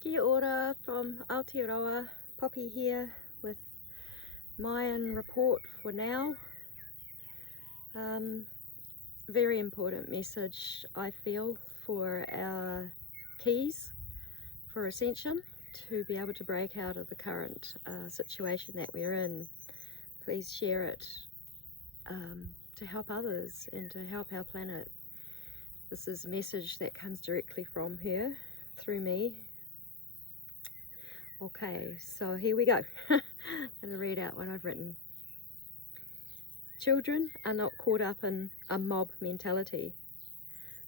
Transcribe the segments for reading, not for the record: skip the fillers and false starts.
Kia ora from Aotearoa, Poppy here with Mayan report for now. Very important message I feel for our keys for ascension to be able to break out of the current situation that we're in. Please share it to help others and to help our planet. This is a message that comes directly from her through me. Okay, so here we go. I'm going to read out what I've written. Children are not caught up in a mob mentality.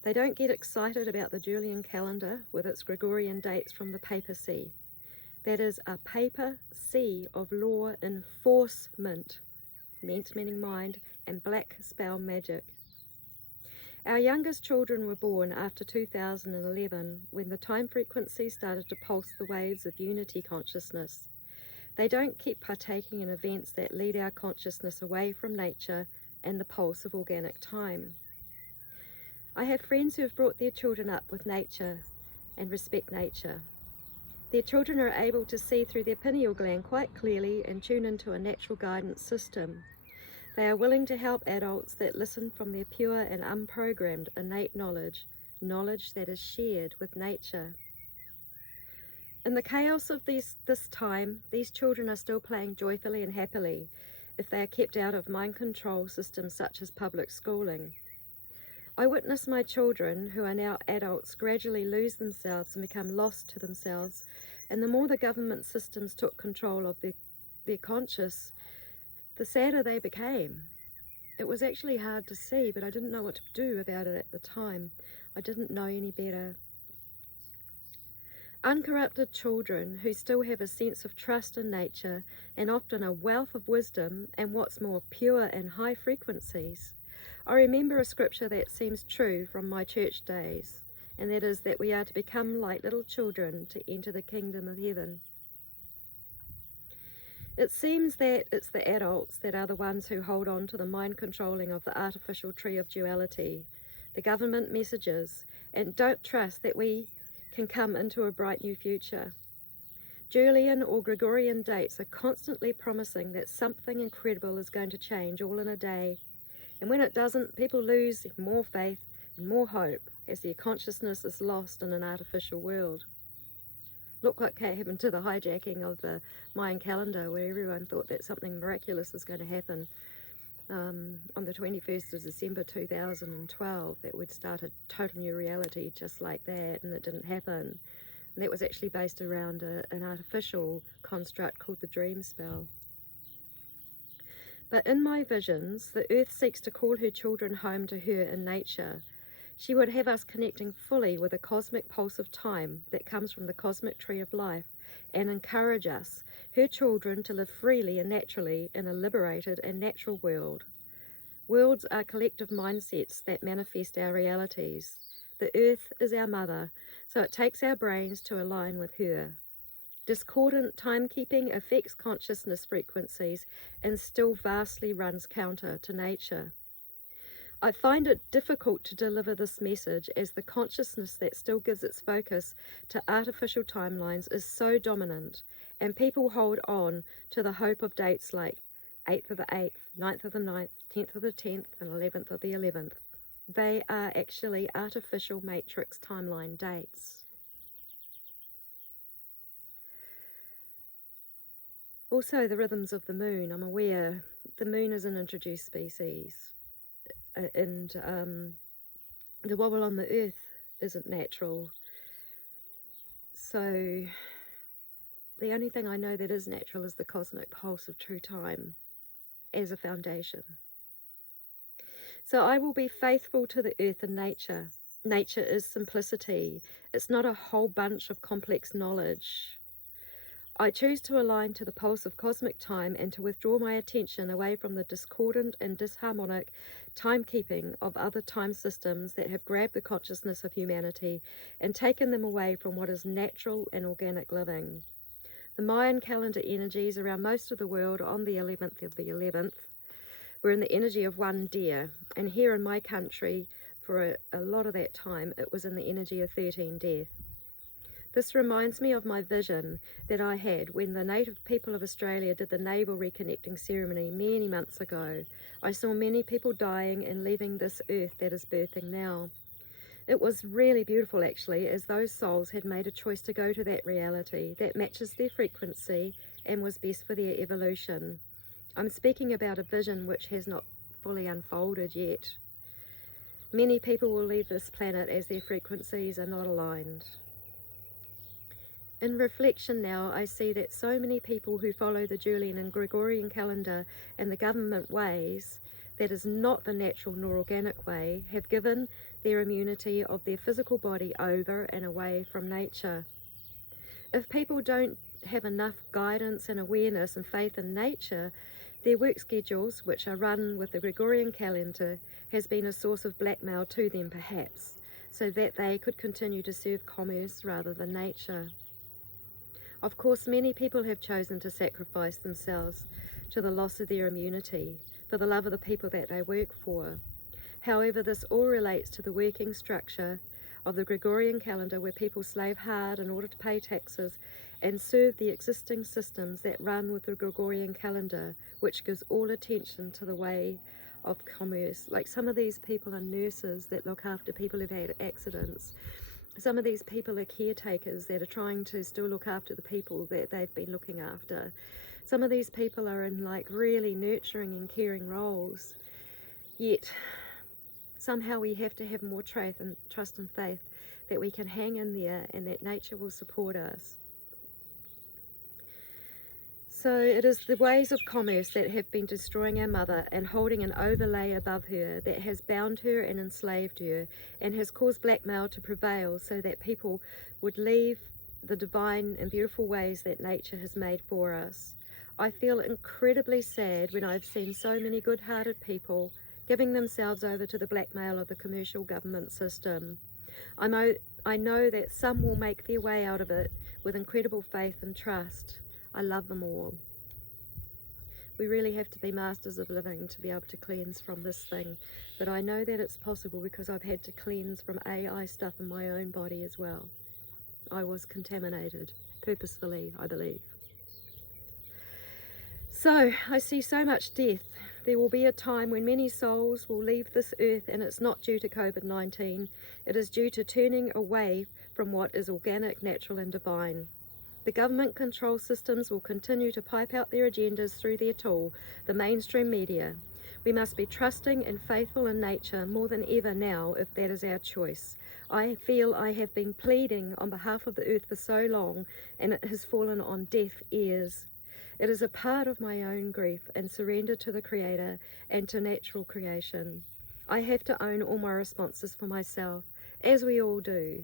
They don't get excited about the Julian calendar with its Gregorian dates from the papacy. That is a paper C of law enforcement, ment meaning mind, and black spell magic. Our youngest children were born after 2011, when the time frequency started to pulse the waves of unity consciousness. They don't keep partaking in events that lead our consciousness away from nature and the pulse of organic time. I have friends who have brought their children up with nature and respect nature. Their children are able to see through their pineal gland quite clearly and tune into a natural guidance system. They are willing to help adults that listen from their pure and unprogrammed innate knowledge that is shared with nature. In the chaos of this time, these children are still playing joyfully and happily if they are kept out of mind control systems such as public schooling. I witness my children, who are now adults, gradually lose themselves and become lost to themselves, and the more the government systems took control of their conscious, the sadder they became. It was actually hard to see, but I didn't know what to do about it at the time. I didn't know any better. Uncorrupted children who still have a sense of trust in nature and often a wealth of wisdom and what's more, pure and high frequencies. I remember a scripture that seems true from my church days, and that is that we are to become like little children to enter the kingdom of heaven. It seems that it's the adults that are the ones who hold on to the mind controlling of the artificial tree of duality, the government messages, and don't trust that we can come into a bright new future. Julian or Gregorian dates are constantly promising that something incredible is going to change all in a day. And when it doesn't, people lose more faith and more hope as their consciousness is lost in an artificial world. Look what happened to the hijacking of the Mayan calendar, where everyone thought that something miraculous was going to happen on the 21st of December 2012, that would start a total new reality just like that, and it didn't happen. And that was actually based around an artificial construct called the dream spell. But in my visions, the earth seeks to call her children home to her in nature. She would have us connecting fully with a cosmic pulse of time that comes from the cosmic tree of life, and encourage us, her children, to live freely and naturally in a liberated and natural world. Worlds are collective mindsets that manifest our realities. The earth is our mother, so it takes our brains to align with her. Discordant timekeeping affects consciousness frequencies and still vastly runs counter to nature. I find it difficult to deliver this message as the consciousness that still gives its focus to artificial timelines is so dominant, and people hold on to the hope of dates like 8th of the 8th, 9th of the 9th, 10th of the 10th, and 11th of the 11th. They are actually artificial matrix timeline dates. Also, the rhythms of the moon. I'm aware the moon is an introduced species, and the wobble on the earth isn't natural. So the only thing I know that is natural is the cosmic pulse of true time as a foundation. So I will be faithful to the earth and nature. Nature is simplicity. It's not a whole bunch of complex knowledge. I choose to align to the pulse of cosmic time and to withdraw my attention away from the discordant and disharmonic timekeeping of other time systems that have grabbed the consciousness of humanity and taken them away from what is natural and organic living. The Mayan calendar energies around most of the world on the 11th of the 11th were in the energy of one deer, and here in my country for a lot of that time it was in the energy of 13 death. This reminds me of my vision that I had when the native people of Australia did the navel reconnecting ceremony many months ago. I saw many people dying and leaving this earth that is birthing now. It was really beautiful actually, as those souls had made a choice to go to that reality that matches their frequency and was best for their evolution. I'm speaking about a vision which has not fully unfolded yet. Many people will leave this planet as their frequencies are not aligned. In reflection now, I see that so many people who follow the Julian and Gregorian calendar and the government ways, that is not the natural nor organic way, have given their immunity of their physical body over and away from nature. If people don't have enough guidance and awareness and faith in nature, their work schedules, which are run with the Gregorian calendar, has been a source of blackmail to them perhaps, so that they could continue to serve commerce rather than nature. Of course, many people have chosen to sacrifice themselves to the loss of their immunity for the love of the people that they work for. However, this all relates to the working structure of the Gregorian calendar, where people slave hard in order to pay taxes and serve the existing systems that run with the Gregorian calendar, which gives all attention to the way of commerce. Like some of these people are nurses that look after people who've had accidents. Some of these people are caretakers that are trying to still look after the people that they've been looking after. Some of these people are in like really nurturing and caring roles. Yet somehow we have to have more trust and faith that we can hang in there and that nature will support us. So it is the ways of commerce that have been destroying our mother and holding an overlay above her that has bound her and enslaved her and has caused blackmail to prevail so that people would leave the divine and beautiful ways that nature has made for us. I feel incredibly sad when I've seen so many good-hearted people giving themselves over to the blackmail of the commercial government system. I know that some will make their way out of it with incredible faith and trust. I love them all. We really have to be masters of living to be able to cleanse from this thing. But I know that it's possible because I've had to cleanse from AI stuff in my own body as well. I was contaminated, purposefully, I believe. So, I see so much death. There will be a time when many souls will leave this earth, and it's not due to COVID-19. It is due to turning away from what is organic, natural and divine. The government control systems will continue to pipe out their agendas through their tool, the mainstream media. We must be trusting and faithful in nature more than ever now, if that is our choice. I feel I have been pleading on behalf of the earth for so long, and it has fallen on deaf ears. It is a part of my own grief and surrender to the Creator and to natural creation. I have to own all my responses for myself, as we all do.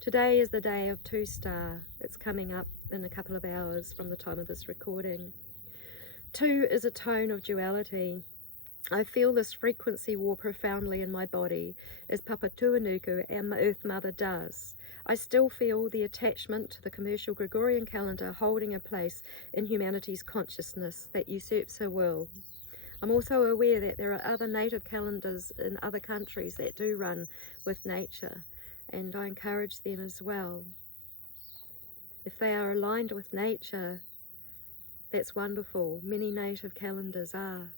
Today is the day of 2 Star. It's coming up in a couple of hours from the time of this recording. 2 is a tone of duality. I feel this frequency war profoundly in my body, as Papa Tuanuku, our Earth Mother, does. I still feel the attachment to the commercial Gregorian calendar holding a place in humanity's consciousness that usurps her will. I'm also aware that there are other native calendars in other countries that do run with nature, and I encourage them as well. If they are aligned with nature, that's wonderful. Many native calendars are.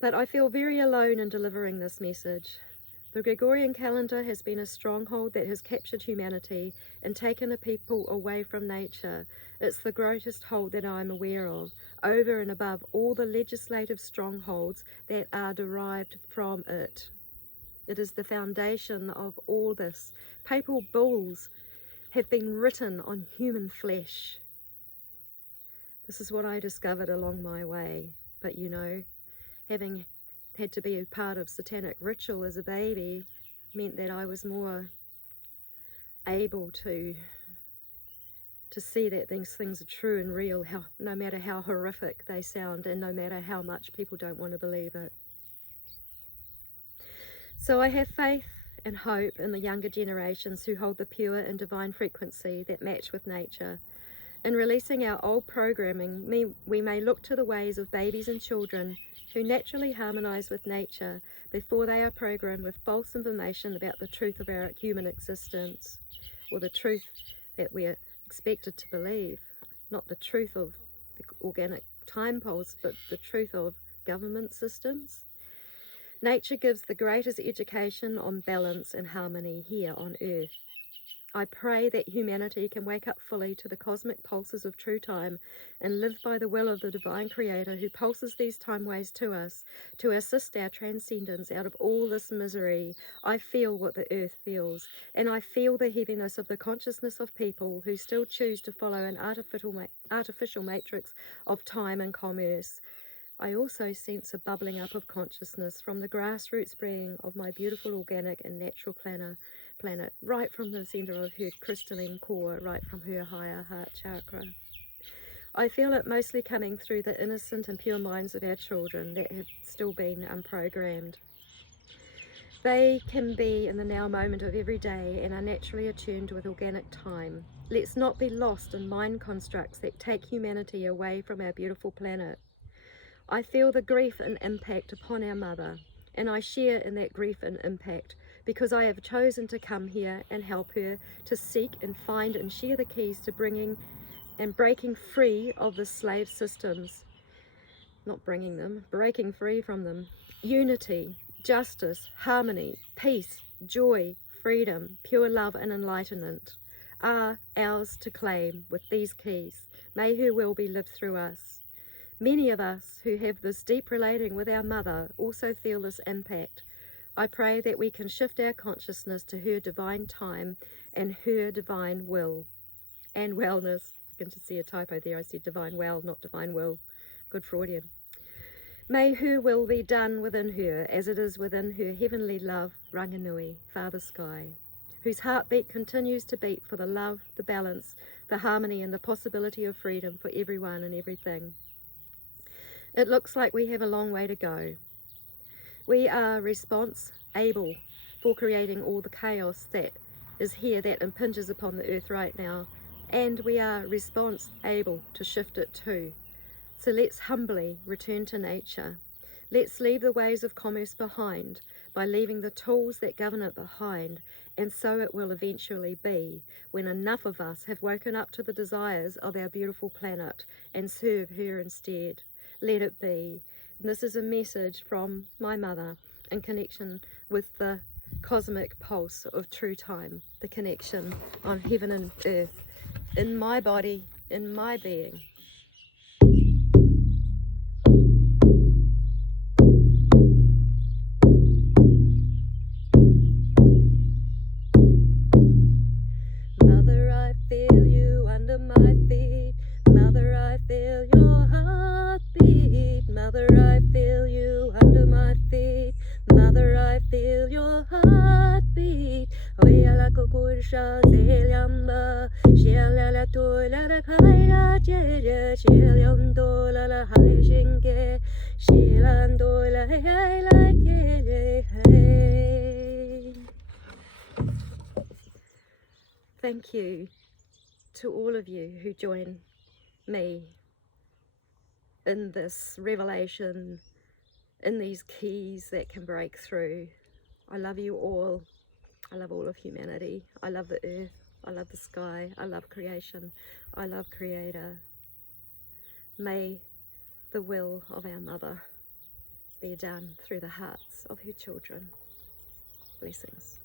But I feel very alone in delivering this message. The Gregorian calendar has been a stronghold that has captured humanity and taken the people away from nature. It's the greatest hold that I'm aware of, over and above all the legislative strongholds that are derived from it. It is the foundation of all this. Papal bulls have been written on human flesh. This is what I discovered along my way. But you know, having had to be a part of satanic ritual as a baby meant that I was more able to see that these things are true and real, no matter how horrific they sound and no matter how much people don't want to believe it. So I have faith and hope in the younger generations who hold the pure and divine frequency that match with nature. In releasing our old programming, we may look to the ways of babies and children who naturally harmonize with nature before they are programmed with false information about the truth of our human existence. or the truth that we're expected to believe, not the truth of the organic time pulse, but the truth of government systems. Nature gives the greatest education on balance and harmony here on Earth. I pray that humanity can wake up fully to the cosmic pulses of true time and live by the will of the divine creator who pulses these time waves to us to assist our transcendence out of all this misery. I feel what the earth feels, and I feel the heaviness of the consciousness of people who still choose to follow an artificial matrix of time and commerce. I also sense a bubbling up of consciousness from the grassroots being of my beautiful organic and natural planet, right from the center of her crystalline core, right from her higher heart chakra. I feel it mostly coming through the innocent and pure minds of our children that have still been unprogrammed. They can be in the now moment of every day and are naturally attuned with organic time. Let's not be lost in mind constructs that take humanity away from our beautiful planet. I feel the grief and impact upon our mother, and I share in that grief and impact because I have chosen to come here and help her to seek and find and share the keys to bringing and breaking free of the slave systems. Not bringing them, breaking free from them. Unity, justice, harmony, peace, joy, freedom, pure love and enlightenment are ours to claim with these keys. May her will be lived through us. Many of us who have this deep relating with our mother also feel this impact. I pray that we can shift our consciousness to her divine time and her divine will and wellness. I can just see a typo there. I said divine well, not divine will. Good Freudian. May her will be done within her as it is within her heavenly love, Ranganui, Father Sky, whose heartbeat continues to beat for the love, the balance, the harmony and the possibility of freedom for everyone and everything. It looks like we have a long way to go. We are response-able for creating all the chaos that is here that impinges upon the earth right now, and we are response-able to shift it too. So let's humbly return to nature. Let's leave the ways of commerce behind by leaving the tools that govern it behind, and so it will eventually be when enough of us have woken up to the desires of our beautiful planet and serve her instead. Let it be. And this is a message from my mother in connection with the cosmic pulse of true time, the connection on heaven and earth, in my body, in my being. Mother, I feel you under my feet. Mother, I feel your heartbeat. Mother, I feel you under my feet. Mother, I feel your heartbeat. Oya la kukursha zelyamba. Shela la toila la kaira jeje. Shelyando la la hai shinge. Shelando la hai la kele hai. Thank you to all of you who join me in this revelation, in these keys that can break through. I love you all. I love all of humanity. I love the earth. I love the sky. I love creation. I love Creator. May the will of our Mother be done through the hearts of her children. Blessings.